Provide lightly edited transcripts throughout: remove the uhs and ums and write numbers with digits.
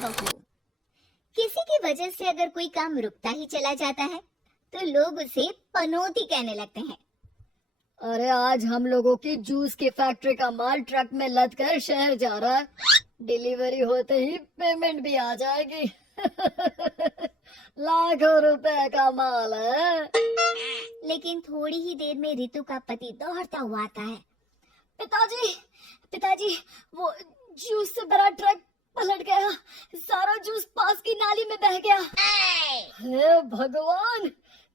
बहू। किसी की वजह से अगर कोई काम रुकता ही चला जाता है तो लोग उसे पनौती कहने लगते हैं। अरे आज हम लोगों की जूस की फैक्ट्री का माल ट्रक में लद कर शहर जा रहा है। डिलीवरी होते ही पेमेंट भी आ जाएगी। लाखों रुपए का माल है। लेकिन थोड़ी ही देर में रितु का पति दौड़ता हुआ आता है। पिताजी, पिताजी, वो जूस से भरा ट्रक पलट गया, सारा जूस पास की नाली में बह गया। हे भगवान,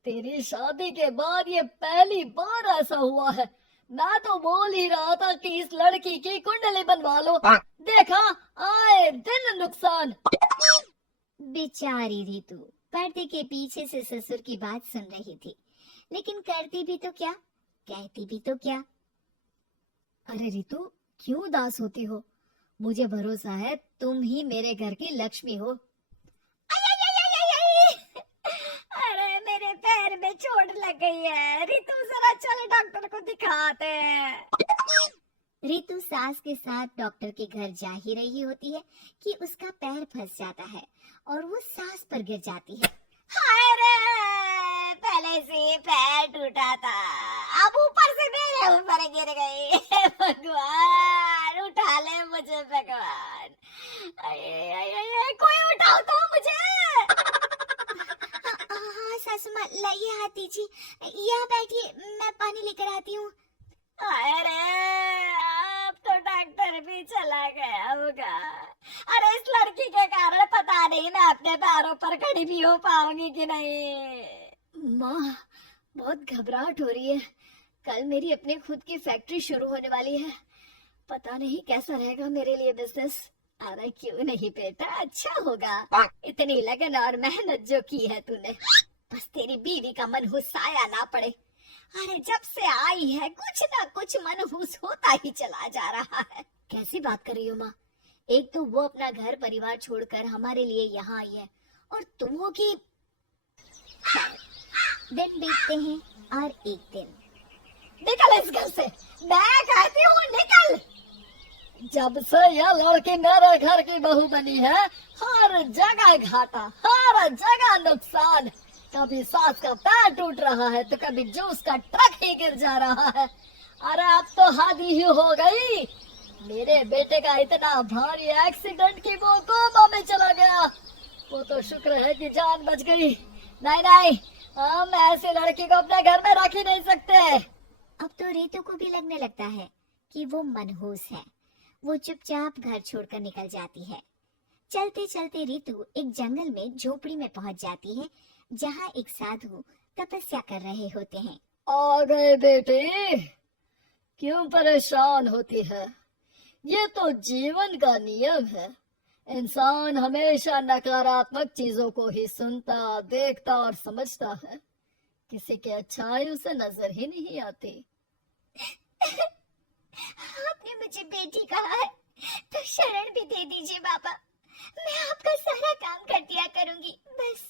तेरी शादी के बाद ये पहली बार ऐसा हुआ है। मैं तो बोल ही रहा था कि इस लड़की की कुंडली बनवा लो। देखा, आए दिन नुकसान। बेचारी रितु पर्दे के पीछे से ससुर की बात सुन रही थी, लेकिन करती भी तो क्या, कहती भी तो क्या। अरे रितु, क्यों उदास होती हो? मुझे भरोसा है तुम ही मेरे घर की लक्ष्मी हो। अरे मेरे पैर में चोट लग गई है, रितु जरा चल डॉक्टर को दिखाते हैं। रितु सास के साथ डॉक्टर के घर जा ही रही होती है कि उसका पैर फंस जाता है और वो सास पर गिर जाती है। हाय रे, पहले से पैर टूटा था, अब ऊपर से मेरे ऊपर गिर गई। भगवान उठा ले मुझे, भगवान। आये, आये, आये, कोई उठाओ तो मुझे। हाँ सासू माँ, लाइए हाथ दीजिए, यहाँ बैठिए, मैं पानी लेकर आती हूँ। अरे अब तो डॉक्टर भी चला गया होगा। अरे इस लड़की के कारण पता नहीं मैं अपने पैरों पर खड़ी भी हो पाऊंगी कि नहीं। माँ, बहुत घबराहट हो रही है। कल मेरी अपनी खुद की फैक्ट्री शुरू होने वाली है। पता नहीं कैसा रहेगा मेरे लिए बिजनेस। अरे क्यों नहीं बेटा, अच्छा होगा। इतनी लगन और मेहनत जो की है तूने, बस तेरी बीवी का मनहूस साया ना पड़े। अरे जब से आई है कुछ ना कुछ मनहूस होता ही चला जा रहा है। कैसी बात कर रही हो माँ? एक तो वो अपना घर परिवार छोड़कर हमारे लिए यहाँ आई है, और तुम हो कि। दिन बीतते हैं और एक दिन। निकल इस घर से, मैं कहती हूँ निकल। जब से यह लड़की मेरे घर की बहू बनी है, हर जगह घाटा, हर जगह नुकसान। कभी सास का पैर टूट रहा है तो कभी जूस का ट्रक ही गिर जा रहा है। अरे अब तो हद ही हो गई। मेरे बेटे का इतना भारी एक्सीडेंट कि वो कोमा में चला गया। वो तो शुक्र है कि जान बच गई। नहीं नहीं, हम ऐसी लड़की को अपने घर में रख ही नहीं सकते। अब तो रितु को भी लगने लगता है कि वो मनहूस है। वो चुपचाप घर छोड़कर निकल जाती है। चलते चलते रितु एक जंगल में झोपड़ी में पहुंच जाती है, जहाँ एक साधु तपस्या कर रहे होते हैं। आ गए बेटे, क्यों परेशान होती है? ये तो जीवन का नियम है। इंसान हमेशा नकारात्मक चीजों को ही सुनता, देखता और समझता है। किसी की अच्छाई उसे नजर ही नहीं आती। आपने मुझे बेटी कहा है तो शरण भी दे दीजिए बाबा। मैं आपका सारा काम कर दिया करूंगी, बस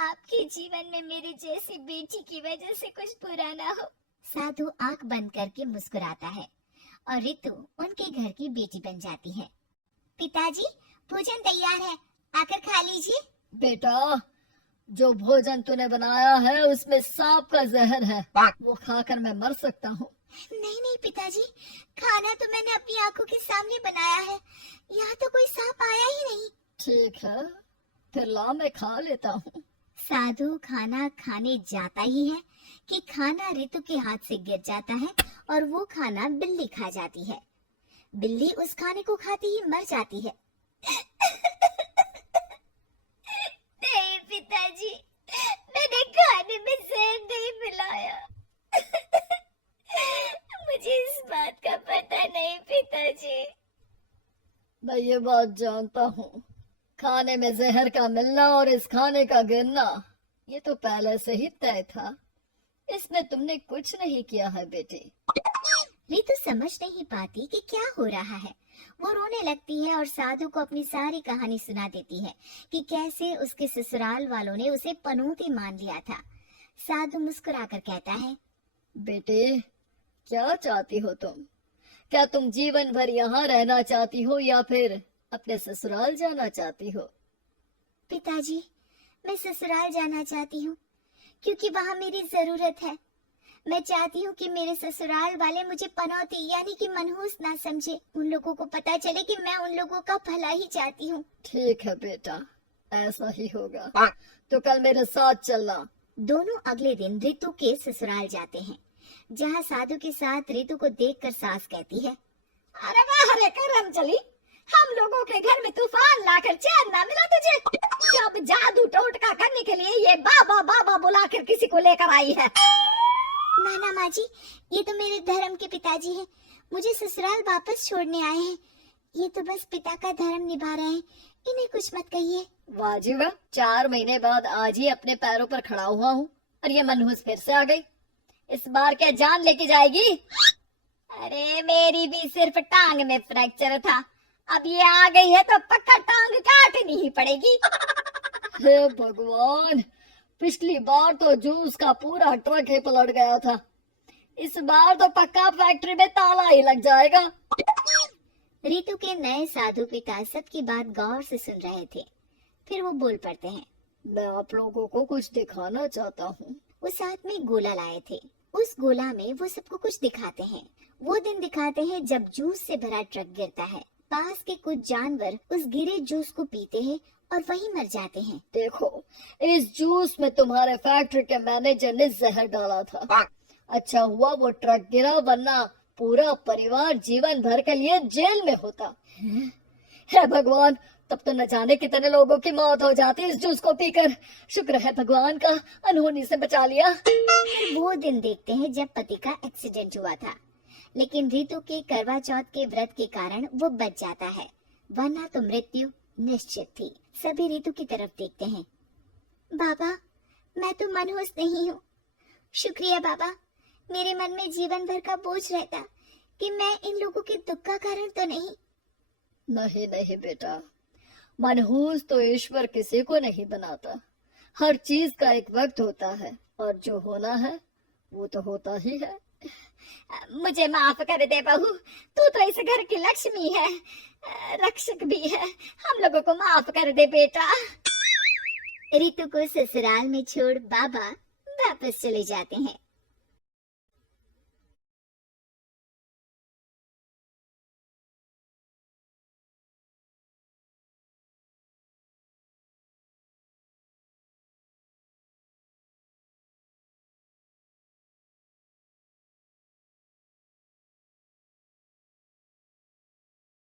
आपके जीवन में मेरे जैसी बेटी की वजह से कुछ बुरा ना हो। साधु आंख बंद करके मुस्कुराता है और रितु उनके घर की बेटी बन जाती है। पिताजी, भोजन तैयार है, आकर खा लीजिए। बेटा, जो भोजन तूने बनाया है उसमें सांप का जहर है, वो खाकर मैं मर सकता हूँ। नहीं नहीं पिताजी, खाना तो मैंने अपनी आंखों के सामने बनाया है, यहाँ तो कोई सांप आया ही नहीं। ठीक है, फिर ला मैं खा लेता हूँ। साधु खाना खाने जाता ही है कि खाना रितु के हाथ से गिर जाता है और वो खाना बिल्ली खा जाती है। बिल्ली उस खाने को खाती ही मर जाती है। नहीं पिताजी, मैंने खाने में जहर नहीं मिलाया। मुझे इस बात का पता नहीं पिताजी। मैं ये बात जानता हूँ। खाने में जहर का मिलना और इस खाने का गिरना, ये तो पहले से ही तय था। इसमें तुमने कुछ नहीं किया है बेटी। रितु समझ नहीं पाती कि क्या हो रहा है। वो रोने लगती है और साधु को अपनी सारी कहानी सुना देती है कि कैसे उसके ससुराल वालों ने उसे पनौती मान लिया था। साधु मुस्कुराकर कहता है, बेटे, क्या चाहती हो तुम? क्या तुम जीवन भर यहाँ रहना चाहती हो या फिर अपने ससुराल जाना चाहती हो? पिताजी, मैं ससुराल जाना चाहती हूँ क्योंकि वहाँ मेरी जरूरत है। मैं चाहती हूँ कि मेरे ससुराल वाले मुझे पनौती यानी कि मनहूस ना समझे। उन लोगों को पता चले कि मैं उन लोगों का भला ही चाहती हूँ। ठीक है बेटा, ऐसा ही होगा। तो कल मेरे साथ चलना। दोनों अगले दिन रितु के ससुराल जाते हैं, जहाँ साधु के साथ रितु को देखकर सास कहती है, अरे वाह रे करम चली, हम लोगों के घर में तूफान लाकर चैन ना मिला तुझे। जब जादू टोटका करने के लिए ये बाबा बाबा बुलाकर किसी को लेकर आई है। नाना माँ जी, ये तो मेरे धर्म के पिताजी हैं, मुझे ससुराल वापस छोड़ने आए हैं। ये तो बस पिता का धर्म निभा रहे हैं, इन्हें कुछ मत कहिए। वाह जी वाह, 4 महीने बाद आज ही अपने पैरों पर खड़ा हुआ हूँ और ये मनहूस फिर से आ गई। इस बार क्या जान लेके जाएगी? अरे मेरी भी सिर्फ टांग में फ्रैक्चर था, अब ये आ गई है तो पक्का टांग काटनी ही पड़ेगी। हे भगवान, पिछली बार तो जूस का पूरा ट्रक ही पलट गया था, इस बार तो पक्का फैक्ट्री में ताला ही लग जाएगा। रितु के नए साधु पिता सबकी बात गौर से सुन रहे थे। फिर वो बोल पड़ते हैं, मैं आप लोगों को कुछ दिखाना चाहता हूँ। वो साथ में गोला लाए थे। उस गोला में वो सबको कुछ दिखाते हैं। वो दिन दिखाते हैं जब जूस से भरा ट्रक गिरता है। पास के कुछ जानवर उस गिरे जूस को पीते हैं और वहीं मर जाते हैं। देखो, इस जूस में तुम्हारे फैक्ट्री के मैनेजर ने जहर डाला था। अच्छा हुआ वो ट्रक गिरा, वरना पूरा परिवार जीवन भर के लिए जेल में होता। हे भगवान, तब तो न जाने कितने लोगों की मौत हो जाती इस जूस को पीकर। शुक्र है भगवान का, अनहोनी से बचा लिया। फिर वो दिन देखते हैं जब पति का एक्सीडेंट हुआ था, लेकिन रितु के करवा चौथ के व्रत के कारण वो बच जाता है, वरना तो मृत्यु निश्चित थी। सभी रितु की तरफ देखते हैं। बाबा, मैं तो मनहूस नहीं हूँ। शुक्रिया बाबा, मेरे मन में जीवन भर का बोझ रहता कि मैं इन लोगों के दुख का कारण तो नहीं। नहीं नहीं बेटा, मनहूस तो ईश्वर किसी को नहीं बनाता। हर चीज का एक वक्त होता है और जो होना है वो तो होता ही है। मुझे माफ कर दे बहू, तू तो इस घर की लक्ष्मी है, रक्षक भी है। हम लोगों को माफ कर दे बेटा। रितु को ससुराल में छोड़ बाबा वापस चले जाते हैं।